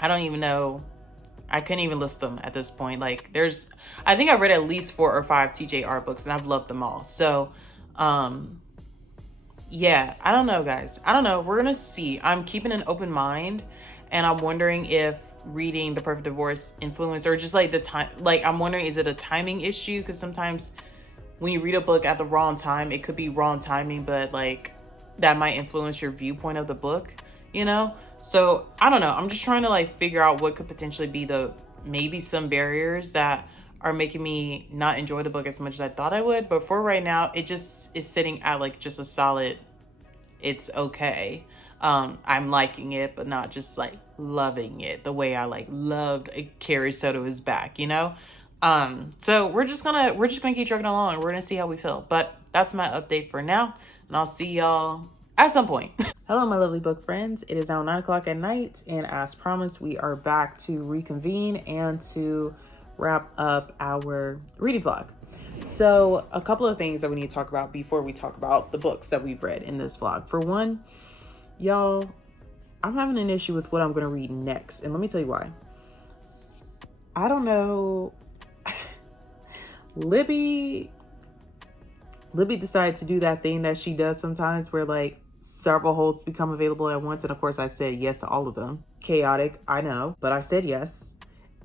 don't even know, I couldn't even list them at this point. Like I think I've read at least 4 or 5 TJR books and I've loved them all. So, yeah, I don't know, guys. I don't know. We're going to see. I'm keeping an open mind and I'm wondering if reading The Perfect Divorce influenced or just like the time, like I'm wondering, is it a timing issue? Because sometimes when you read a book at the wrong time, it could be wrong timing, but like that might influence your viewpoint of the book, you know? So I don't know. I'm just trying to like figure out what could potentially be maybe some barriers that are making me not enjoy the book as much as I thought I would. But for right now, it just is sitting at like just a solid, it's okay. I'm liking it, but not just like loving it the way I like loved Carrie Soto is back, you know? So we're just gonna keep trucking along and we're gonna see how we feel. But that's my update for now, and I'll see y'all at some point. Hello, my lovely book friends. It is now 9 o'clock at night, and as promised, we are back to reconvene and to wrap up our reading vlog. So a couple of things that we need to talk about before we talk about the books that we've read in this vlog. For one, y'all, I'm having an issue with what I'm going to read next, and let me tell you why. I don't know. Libby decided to do that thing that she does sometimes where like several holds become available at once, and of course I said yes to all of them. Chaotic, I know, but I said yes.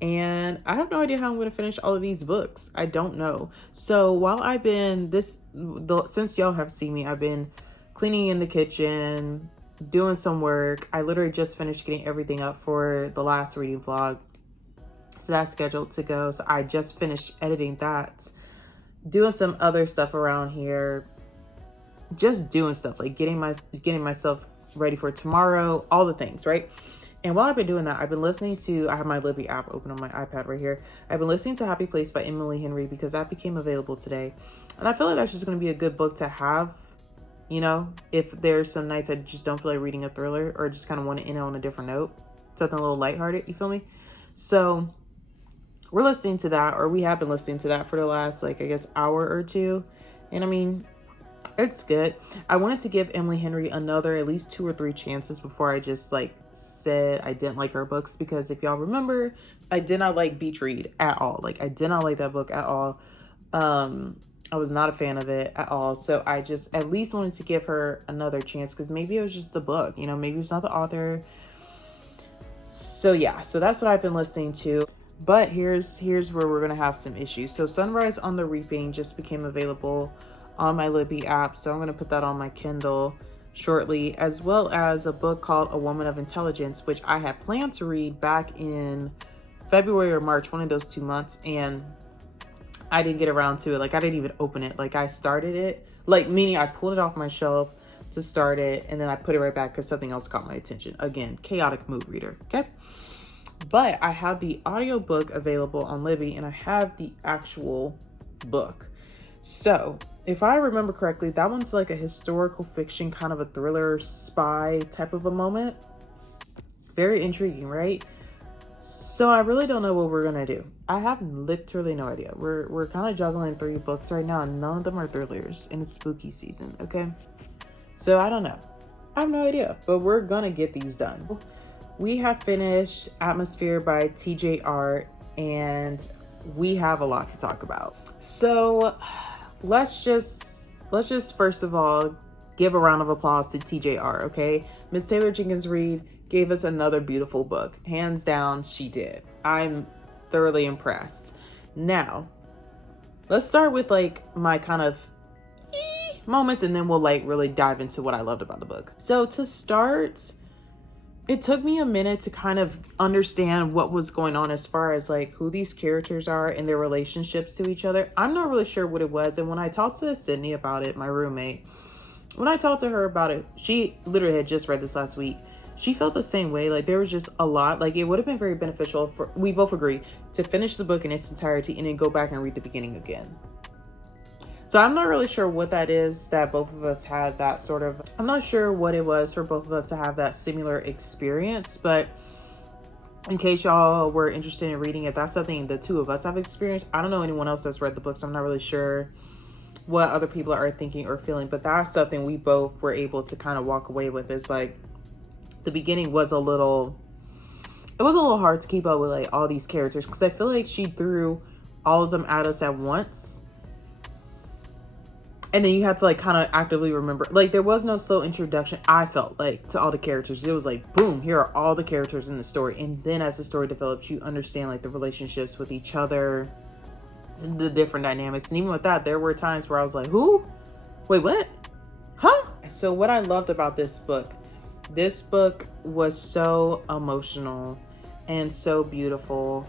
And I have no idea how I'm going to finish all of these books. I don't know. So while I've been since y'all have seen me, I've been cleaning in the kitchen, doing some work. I literally just finished getting everything up for the last reading vlog. So that's scheduled to go. So I just finished editing that, doing some other stuff around here, just doing stuff like getting myself ready for tomorrow, all the things, right? And while I've been doing that, I've been listening to, I have my Libby app open on my iPad right here. I've been listening to Happy Place by Emily Henry because that became available today. And I feel like that's just going to be a good book to have, you know, if there's some nights I just don't feel like reading a thriller or just kind of want to end on a different note, something a little lighthearted, you feel me? So we're listening to that, or we have been listening to that for the last, like, I guess, hour or two. And I mean, it's good. I wanted to give Emily Henry another at least 2 or 3 chances before I just like said I didn't like her books, because if y'all remember, I did not like Beach Read at all. Like I did not like that book at all. I was not a fan of it at all. So I just at least wanted to give her another chance, because maybe it was just the book, you know, maybe it's not the author. So yeah, so that's what I've been listening to. But here's where we're gonna have some issues. So Sunrise on the Reaping just became available on my Libby app, so I'm gonna put that on my Kindle. shortly, as well as a book called A Woman of Intelligence, which I had planned to read back in February or March, one of those 2 months, and I didn't get around to it. Like, I didn't even open it. Like, I started it, like, meaning I pulled it off my shelf to start it, and then I put it right back because something else caught my attention. Again, chaotic mood reader, okay? But I have the audiobook available on Libby, and I have the actual book. So, if I remember correctly, that one's like a historical fiction, kind of a thriller spy type of a moment. Very intriguing, right? So I really don't know what we're gonna do. I have literally no idea. We're kind of juggling 3 books right now, and none of them are thrillers, and it's spooky season, okay? So I don't know. I have no idea, but we're gonna get these done. We have finished Atmosphere by TJR, and we have a lot to talk about. So let's just first of all give a round of applause to TJR, okay? Miss Taylor Jenkins Reid gave us another beautiful book. Hands down, she did. I'm thoroughly impressed. Now, let's start with like my kind of moments, and then we'll like really dive into what I loved about the book. So to start, it took me a minute to kind of understand what was going on as far as like who these characters are and their relationships to each other. I'm not really sure what it was. And when I talked to Sydney about it, my roommate, when I talked to her about it, she literally had just read this last week. She felt the same way. Like, there was just a lot. Like, it would have been very beneficial for, we both agree, to finish the book in its entirety and then go back and read the beginning again. So I'm not really sure what that is that both of us had that sort of, I'm not sure what it was for both of us to have that similar experience, but in case y'all were interested in reading it, that's something the 2 of us have experienced. I don't know anyone else that's read the book, so I'm not really sure what other people are thinking or feeling, but that's something we both were able to kind of walk away with. It's like, the beginning was a little hard to keep up with like all these characters, because I feel like she threw all of them at us at once, and then you had to like kind of actively remember. Like, there was no slow introduction, I felt like, to all the characters. It was like, boom, here are all the characters in the story, and then as the story develops, you understand like the relationships with each other, the different dynamics. And even with that, there were times where I was like, who? Wait, what? Huh? So what I loved about this book was so emotional and so beautiful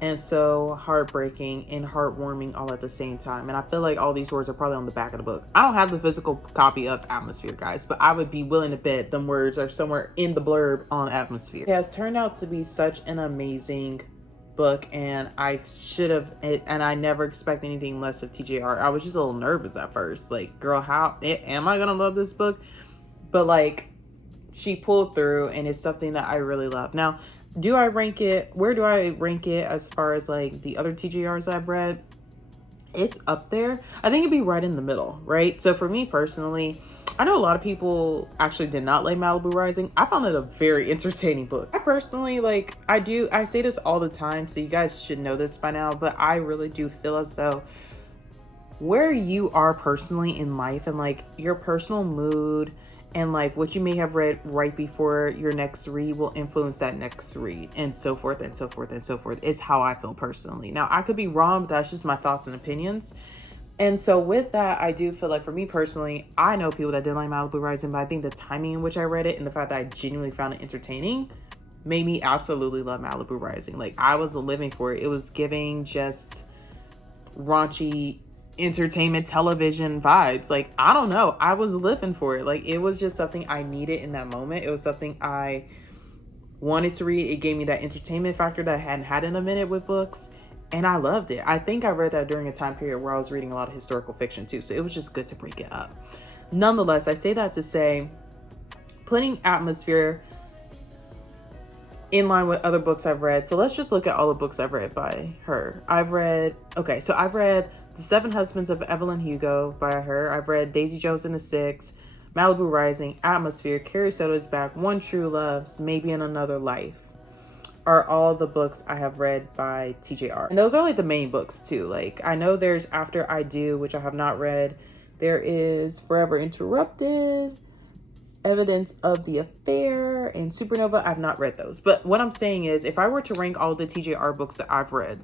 and so heartbreaking and heartwarming all at the same time. And I feel like all these words are probably on the back of the book. I don't have the physical copy of Atmosphere, guys, but I would be willing to bet them words are somewhere in the blurb on Atmosphere. It has turned out to be such an amazing book, and I never expect anything less of TJR. I was just a little nervous at first. Like, girl, how am I gonna love this book? But like, she pulled through, and it's something that I really love. Now, where do I rank it as far as like the other TJRs I've read? It's up there. I think it'd be right in the middle, right? So for me personally, I know a lot of people actually did not like Malibu Rising. I found it a very entertaining book. I personally, like, I say this all the time, so you guys should know this by now, but I really do feel as though where you are personally in life and like your personal mood and like what you may have read right before your next read will influence that next read, and so forth and so forth and so forth, is how I feel personally. Now, I could be wrong, but that's just my thoughts and opinions. And so with that, I do feel like for me personally, I know people that didn't like Malibu Rising, but I think the timing in which I read it and the fact that I genuinely found it entertaining made me absolutely love Malibu Rising. Like, I was living for it. It was giving just raunchy entertainment television vibes. Like, I don't know, I was living for it. Like, it was just something I needed in that moment. It was something I wanted to read. It gave me that entertainment factor that I hadn't had in a minute with books, and I loved it. I think I read that during a time period where I was reading a lot of historical fiction too, so it was just good to break it up. Nonetheless, I say that to say, putting Atmosphere in line with other books I've read. So let's just look at all the books I've read by her. I've read The 7 Husbands of Evelyn Hugo by her. I've read Daisy Jones and the Six, Malibu Rising, Atmosphere, Carrie Soto's Back, One True Loves, Maybe in Another Life are all the books I have read by TJR. And those are like the main books too. Like, I know there's After I Do, which I have not read. There is Forever Interrupted, Evidence of the Affair, and Supernova. I've not read those. But what I'm saying is, if I were to rank all the TJR books that I've read,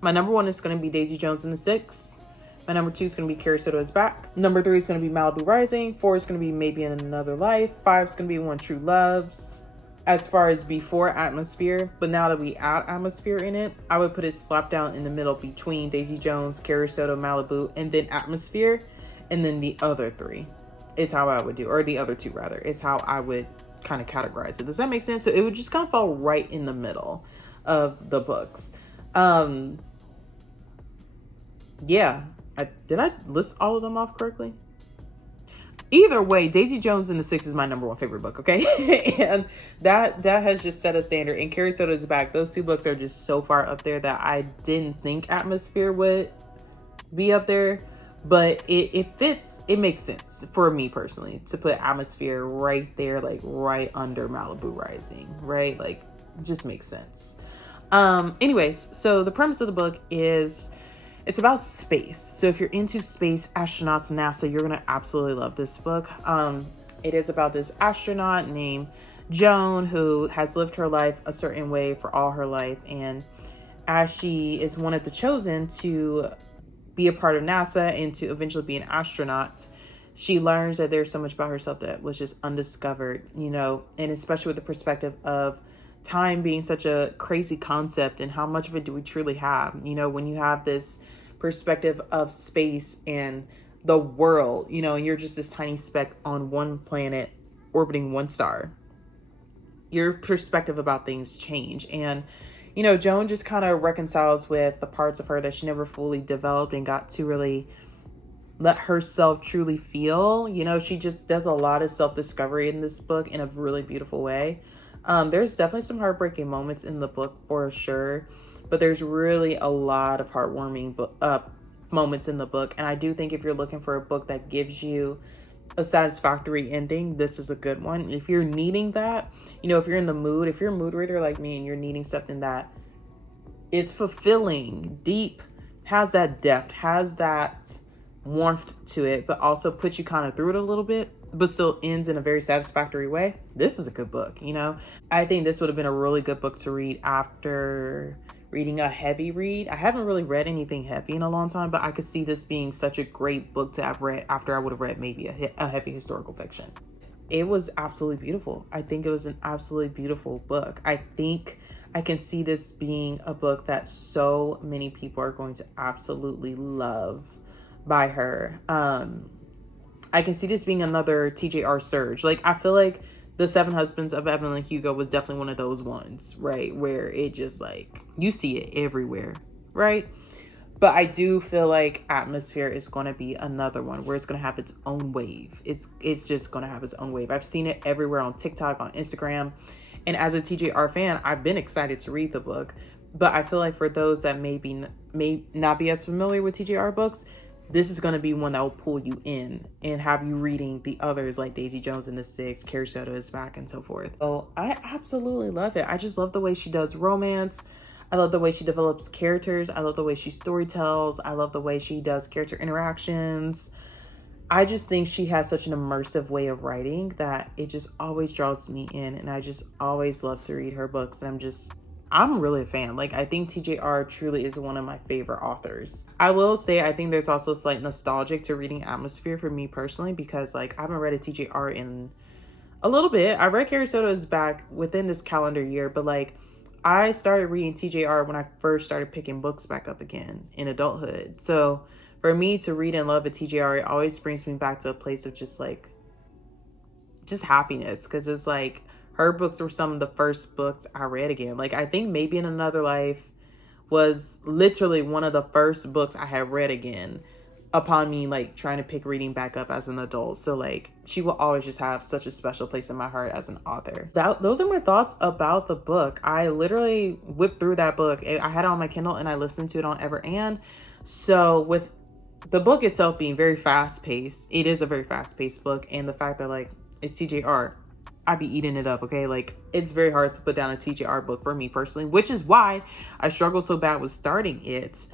my number 1 is going to be Daisy Jones and the Six. My number 2 is going to be Carrie Soto is Back. Number 3 is going to be Malibu Rising. 4 is going to be Maybe in Another Life. 5 is going to be When True Loves. As far as before Atmosphere, but now that we add Atmosphere in it, I would put it slap down in the middle between Daisy Jones, Carrie Soto, Malibu, and then Atmosphere, and then the other 3 is how I would do, or the other 2 rather, is how I would kind of categorize it. Does that make sense? So it would just kind of fall right in the middle of the books. Yeah, did I list all of them off correctly? Either way, Daisy Jones and the Six is my number 1 favorite book, okay? And that has just set a standard. And Carrie Soto is Back. Those 2 books are just so far up there that I didn't think Atmosphere would be up there. But it fits, it makes sense for me personally to put Atmosphere right there, like right under Malibu Rising, right? Like, it just makes sense. Anyways, so the premise of the book is... it's about space. So if you're into space, astronauts, NASA, you're gonna absolutely love this book. It is about this astronaut named Joan who has lived her life a certain way for all her life. And as she is one of the chosen to be a part of NASA and to eventually be an astronaut, she learns that there's so much about herself that was just undiscovered, you know, and especially with the perspective of time being such a crazy concept and how much of it do we truly have, you know, when you have this perspective of space and the world, you know, and you're just this tiny speck on one planet orbiting one star, your perspective about things change. And, you know, Joan just kind of reconciles with the parts of her that she never fully developed and got to really let herself truly feel. You know, she just does a lot of self-discovery in this book in a really beautiful way. There's definitely some heartbreaking moments in the book for sure, but there's really a lot of heartwarming moments in the book. And I do think if you're looking for a book that gives you a satisfactory ending, this is a good one. If you're needing that, you know, if you're in the mood, if you're a mood reader like me and you're needing something that is fulfilling, deep, has that depth, has that warmth to it, but also puts you kind of through it a little bit, but still ends in a very satisfactory way, this is a good book. You know, I think this would have been a really good book to read after reading a heavy read. I haven't really read anything heavy in a long time, but I could see this being such a great book to have read after I would have read maybe a heavy historical fiction. It was absolutely beautiful. I think it was an absolutely beautiful book. I think I can see this being a book that so many people are going to absolutely love by her. I can see this being another TJR surge. Like, I feel like The Seven Husbands of Evelyn Hugo was definitely one of those ones, right? Where it just like, you see it everywhere, right? But I do feel like Atmosphere is going to be another one where it's going to have its own wave. It's just going to have its own wave. I've seen it everywhere on TikTok, on Instagram. And as a TJR fan, I've been excited to read the book. But I feel like for those that may not be as familiar with TJR books, this is going to be one that will pull you in and have you reading the others like Daisy Jones and the Six, Carrie Soto is Back, and so forth. So I absolutely love it. I just love the way she does romance. I love the way she develops characters. I love the way she storytells. I love the way she does character interactions. I just think she has such an immersive way of writing that it just always draws me in. And I just always love to read her books. And I'm really a fan. Like, I think TJR truly is one of my favorite authors. I will say, I think there's also a slight nostalgic to reading Atmosphere for me personally, because like I haven't read a TJR in a little bit. I read Carrie Soto is Back within this calendar year, but like I started reading TJR when I first started picking books back up again in adulthood. So for me to read and love a TJR, it always brings me back to a place of just happiness, because it's like, her books were some of the first books I read again. Like, I think Maybe in Another Life was literally one of the first books I had read again upon me, like, trying to pick reading back up as an adult. So, like, she will always just have such a special place in my heart as an author. Those are my thoughts about the book. I literally whipped through that book. I had it on my Kindle and I listened to it on Ever and. So, with the book itself being very fast-paced, it is a very fast-paced book. And the fact that, like, it's TJR, I'd be eating it up, okay? Like, it's very hard to put down a TJR book for me personally, which is why I struggled so bad with starting it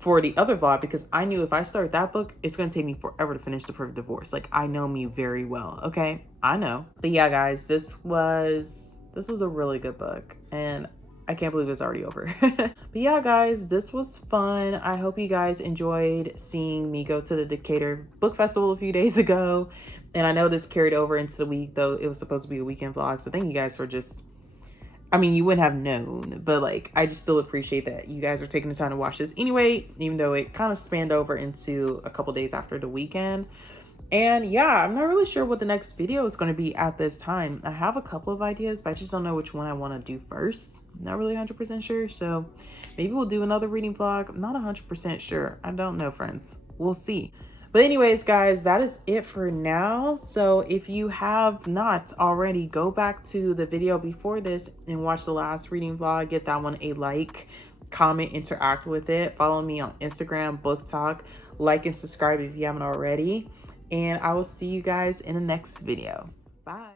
for the other vlog, because I knew if I start that book, it's going to take me forever to finish The Perfect Divorce. Like, I know me very well, okay? I know. But yeah, guys, this was a really good book. And I can't believe it's already over. But yeah, guys, this was fun. I hope you guys enjoyed seeing me go to the Decatur Book Festival a few days ago. And I know this carried over into the week, though it was supposed to be a weekend vlog. So thank you guys for just, I mean, you wouldn't have known, but like, I just still appreciate that you guys are taking the time to watch this anyway, even though it kind of spanned over into a couple days after the weekend. And yeah, I'm not really sure what the next video is going to be at this time. I have a couple of ideas, but I just don't know which one I want to do first. I'm not really 100% sure. So maybe we'll do another reading vlog. I'm not 100% sure. I don't know, friends. We'll see. But anyways, guys, that is it for now. So if you have not already, go back to the video before this and watch the last reading vlog. Get that one a like, comment, interact with it. Follow me on Instagram, Booktok. Like and subscribe if you haven't already. And I will see you guys in the next video. Bye.